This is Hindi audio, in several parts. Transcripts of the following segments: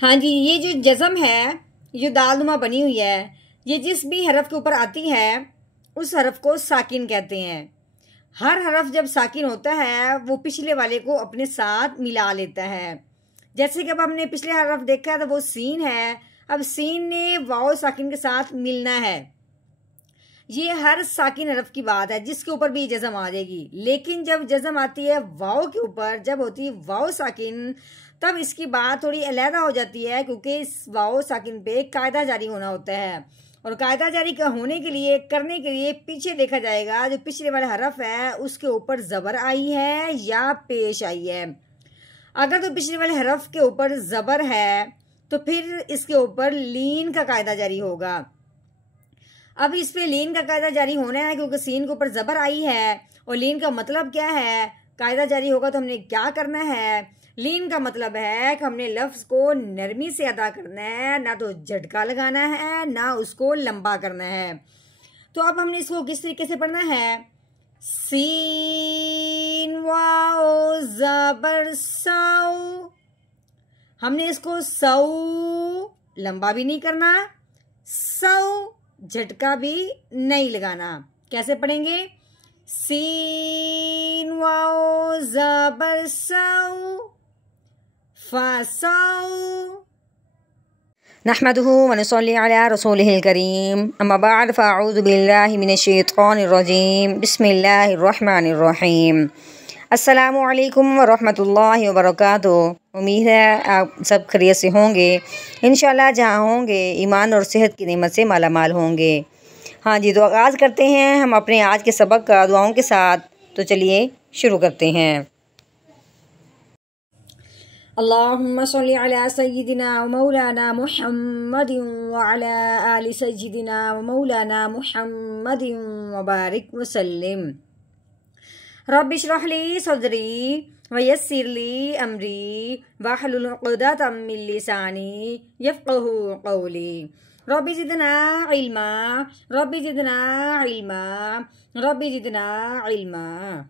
हाँ जी, ये जो जज़म है, जो दालनुमा बनी हुई है, ये जिस भी हरफ के ऊपर आती है उस हरफ को साकिन कहते हैं। हर हरफ जब साकिन होता है वो पिछले वाले को अपने साथ मिला लेता है। जैसे कि अब हमने पिछले हरफ देखा है तो वो सीन है, अब सीन ने वाओ साकिन के साथ मिलना है। ये हर साकिन हरफ की बात है जिसके ऊपर भी जज़म आ जाएगी। लेकिन जब जज़म आती है वाओ के ऊपर, जब होती है वाओ साकिन, तब इसकी बात थोड़ी अलहदा हो जाती है, क्योंकि इस वाओ साकिन पे कायदा जारी होना होता है। और कायदा जारी का होने के लिए, करने के लिए पीछे देखा जाएगा जो पिछले वाला हरफ है उसके ऊपर ज़बर आई है या पेश आई है। अगर तो पिछले वाले हरफ के ऊपर ज़बर है तो फिर इसके ऊपर लीन का कायदा जारी होगा। अब इस पे लीन का कायदा जारी होना है क्योंकि सीन के ऊपर ज़बर आई है। और लीन का मतलब क्या है? कायदा जारी होगा तो हमने क्या करना है? लीन का मतलब है कि हमने लफ्ज को नरमी से अदा करना है, ना तो झटका लगाना है ना उसको लंबा करना है। तो अब हमने इसको किस तरीके से पढ़ना है? सीन वाओ ज़बर साउ। हमने इसको सऊ लंबा भी नहीं करना, सऊ झटका भी नहीं लगाना। कैसे पढ़ेंगे? सीन वाओ ज़बर साउ फ़ासाउ। नहमदुहु व नुसल्ली अला रसूलिहिल करीम, अम्मा बाद फ़अऊज़ु बिल्लाहि मिनश्शैतानिर रजीम, बिस्मिल्लाहिर रहमानिर रहीम। अस्सलामु अलैकुम व रहमतुल्लाहि व बरकातुहू। उम्मीद है आप सब खैरियत से होंगे। इंशाल्लाह जहाँ होंगे ईमान और सेहत की नेमत से माला माल होंगे। हाँ जी, तो आगाज़ करते हैं हम अपने आज के सबक का दुआओं के साथ। तो चलिए शुरू करते हैं। अल्लाहुम्मा सल्ली अला सय्यिदिना व मौलाना मुहम्मदिन व अला आलि सय्यिदिना व मौलाना मुहम्मदिन व बारिक व सल्लिम। रब्बि इश्रह ली सदरी व यस्सिर ली अमरी वहलुल उक़दतम मिन लिसानी यफ़क़हू क़ौली। Rabbi ज़िदना इल्मा, rabbi ज़िदना इल्मा, rabbi ज़िदना इल्मा।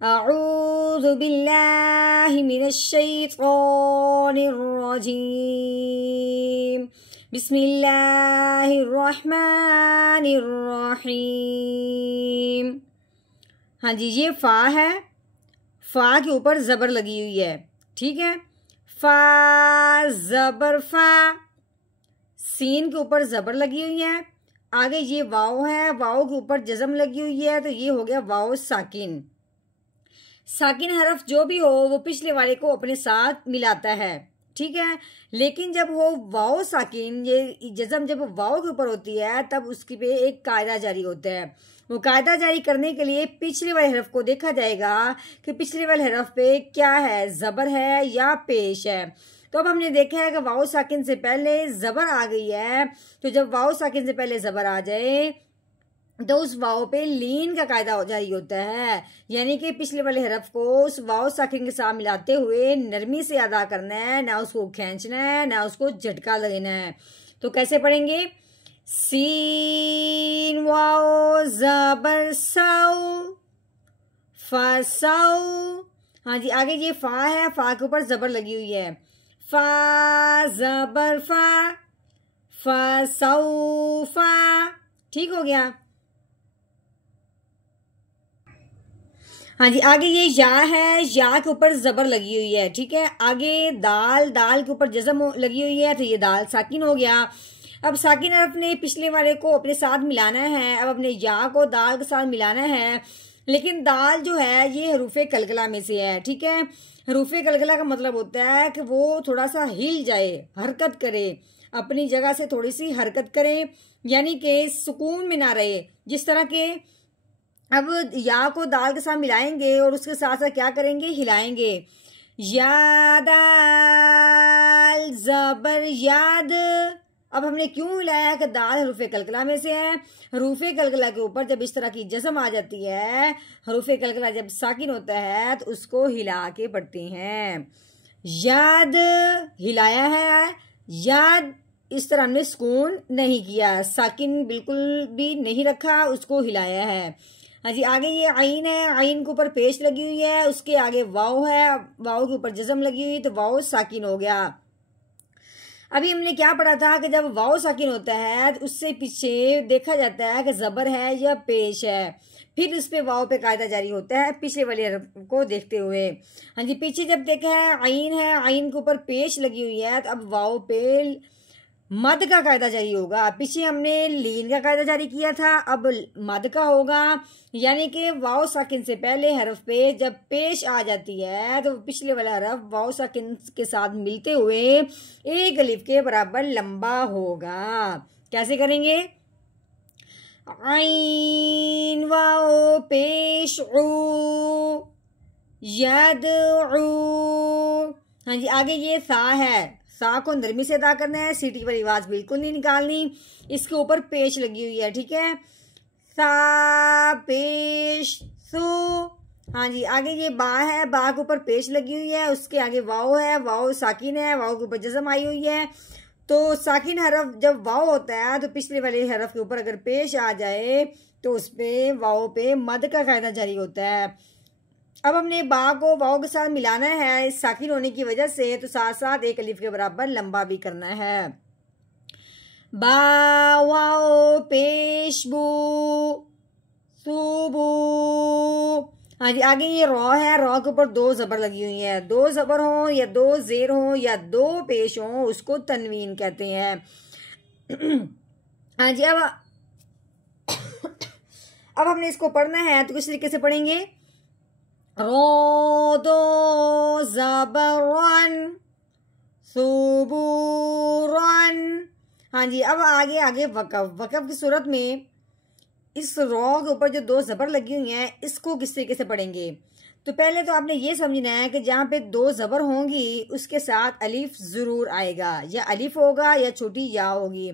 अऊज़ु बिल्लाहि मिनश्शैतानिर रजीम, बिस्मिल्लाहिर रहमानिर रहीम। हाँ जी, ये फ़ा है, फ़ा के ऊपर ज़बर लगी हुई है, ठीक है। फ़ा ज़बर फ़ा, सीन के ऊपर ज़बर लगी हुई है। आगे ये वाओ है, वाओ के ऊपर जज़म लगी हुई है, तो ये हो गया वाओ साकिन। साकिन हरफ जो भी हो वो पिछले वाले को अपने साथ मिलाता है, ठीक है। लेकिन जब वो वाओ साकिन, ये जज़म जब वाओ के ऊपर होती है तब उसकी पे एक कायदा जारी होता है। वो कायदा जारी करने के लिए पिछले वाले हरफ को देखा जाएगा कि पिछले वाले हरफ पे क्या है, ज़बर है या पेश है। तो अब हमने देखा है कि वाओ साकिन से पहले ज़बर आ गई है, तो जब वाओ साकिन से पहले ज़बर आ जाए तो उस वाओ पे लीन का कायदा जारी होता है, यानी कि पिछले वाले हरफ को उस वाओ साकिन के साथ मिलाते हुए नरमी से अदा करना है, ना उसको खींचना है ना उसको झटका देना है। तो कैसे पढ़ेंगे? सीन वाओ ज़बर साउ फ़ासाउ। हाँ जी, आगे ये फ़ा है, फ़ा के ऊपर ज़बर लगी हुई है। फ़ा ज़बर फ़ा फ़ासाउ फ़ा, ठीक हो गया। हाँ जी, आगे ये या है, या के ऊपर ज़बर लगी हुई है, ठीक है। आगे दाल, दाल के ऊपर जज़म लगी हुई है, तो ये दाल साकिन हो गया। अब साकिन हरफ ने पिछले वाले को अपने साथ मिलाना है। अब अपने या को दाल के साथ मिलाना है, लेकिन दाल जो है ये हरूफे कलकला में से है, ठीक है। हरूफे कलकला का मतलब होता है कि वो थोड़ा सा हिल जाए, हरकत करे, अपनी जगह से थोड़ी सी हरकत करे, यानी कि सुकून में ना रहे। जिस तरह के अब या को दाल के साथ मिलाएंगे और उसके साथ साथ क्या करेंगे? हिलाएंगे। या दाल ज़बर याद। अब हमने क्यों हिलाया कि दाल हरूफे कलकला में से है। हरूफे कलकला के ऊपर जब इस तरह की जज़म आ जाती है, हरूफे कलकला जब साकिन होता है तो उसको हिला के पढ़ते हैं। याद हिलाया है, याद इस तरह हमने सुकून नहीं किया, साकिन बिल्कुल भी नहीं रखा, उसको हिलाया है। हाँ जी, आगे ये आइन है, आइन के ऊपर पेश लगी हुई है, उसके आगे वाव है, वाव के ऊपर जज़म लगी हुई, तो वाव साकिन हो गया। अभी हमने क्या पढ़ा था कि जब वाव साकिन होता है तो उससे पीछे देखा जाता है कि ज़बर है या पेश है, फिर उस पे वाव पे कायदा जारी होता है पिछले वाले हरफ को देखते हुए। हाँ जी, पीछे जब देखा है, आइन के ऊपर पेश लगी हुई है, तो अब वाव पे मद का कायदा जारी होगा। पीछे हमने लीन का कायदा जारी किया था, अब मद का होगा, यानी कि वाव साकिन से पहले हरफ पे जब पेश आ जाती है तो पिछले वाला हरफ वाव साकिन के साथ मिलते हुए एक अलिफ के बराबर लंबा होगा। कैसे करेंगे? आइन वाव पेश उ यदउ। हाँ जी, आगे ये सा है, सा को नरमी से अदा करना है, सीटी वाली आवाज बिल्कुल नहीं निकालनी, इसके ऊपर पेश लगी हुई है, ठीक है। सा पेश सु। हाँ जी, आगे ये बा है, बा के ऊपर पेश लगी हुई है, उसके आगे वाव है, वाव साकिन है, वाव के ऊपर जज़म आई हुई है। तो साकिन हरफ जब वाव होता है तो पिछले वाले हरफ के ऊपर अगर पेश आ जाए तो उस पे वाव पे मद का कायदा जारी होता है। अब हमने बा को वाव के साथ मिलाना है इस साकिन होने की वजह से, तो साथ साथ एक अलिफ के बराबर लंबा भी करना है। बा वाव पेश बू सुबू। हाँ जी, आगे ये रॉ है, रॉ के ऊपर दो जबर लगी हुई है, दो जबर हो या दो जेर हो या दो पेश हो उसको तनवीन कहते हैं। हाँ जी, अब हमने इसको पढ़ना है तो किस तरीके से पढ़ेंगे? रो दो जबरन सुबूरन। हाँ जी, अब आगे आगे वकफ, वकफ की सूरत में इस रॉ के ऊपर जो दो जबर लगी हुई हैं इसको किस तरीके से पढ़ेंगे? तो पहले तो आपने ये समझना है कि जहाँ पे दो जबर होंगी उसके साथ अलिफ जरूर आएगा, या अलिफ होगा या छोटी या होगी।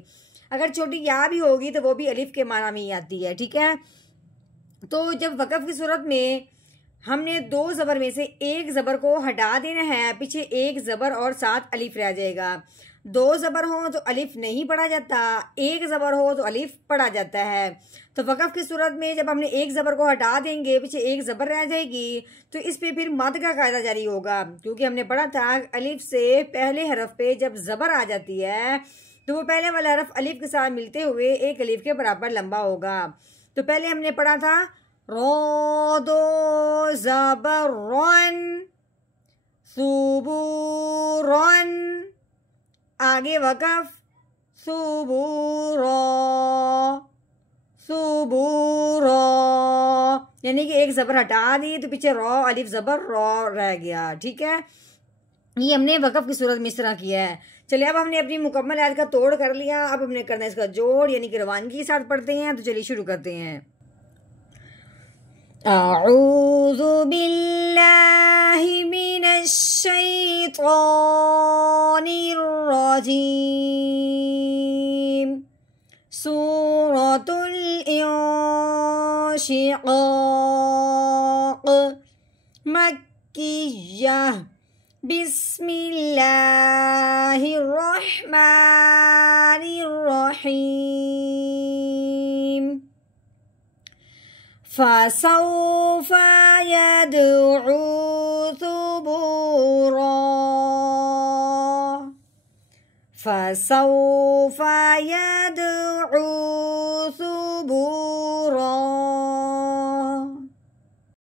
अगर छोटी या भी होगी तो वो भी अलिफ के माना में ही आती है, ठीक है। तो जब वकफ की सूरत में हमने दो जबर में से एक जबर को हटा देना है, पीछे एक जबर और साथ अलिफ रह जाएगा। दो जबर हो तो अलिफ नहीं पढ़ा जाता, एक जबर हो तो अलिफ पढ़ा जाता है। तो वकफ की सूरत में जब हमने एक जबर को हटा देंगे, पीछे एक जबर रह जाएगी, तो इस पे फिर मद का कायदा जारी होगा, क्योंकि हमने पढ़ा था अलिफ से पहले हरफ पे जब जबर आ जाती है तो वो पहले वाला हरफ अलिफ के साथ मिलते हुए एक अलिफ के बराबर लंबा होगा। तो पहले हमने पढ़ा था रो दो जबरन सुबूरन, आगे वकफ सुबूरो सुबूरो, यानी कि एक जबर हटा दी तो पीछे रॉ अलिफ जबर रॉ रह गया, ठीक है। ये हमने वकफ की सूरत में इस तरह किया है। चलिए, अब हमने अपनी मुकम्मल आयत का तोड़ कर लिया, अब हमने करना है इसका जोड़, यानी कि रवानगी के साथ पढ़ते हैं। तो चलिए शुरू करते हैं। अऊज़ु बिल्लाहि मिनश शैतानिर रजीम। सूरतुल इंशिक़ाक़ मक्किय्यह। बिस्मिल्लाहिर्रहमानिर्रहीम। फसौफा यदउ सुबूरा। फसौफा यदउ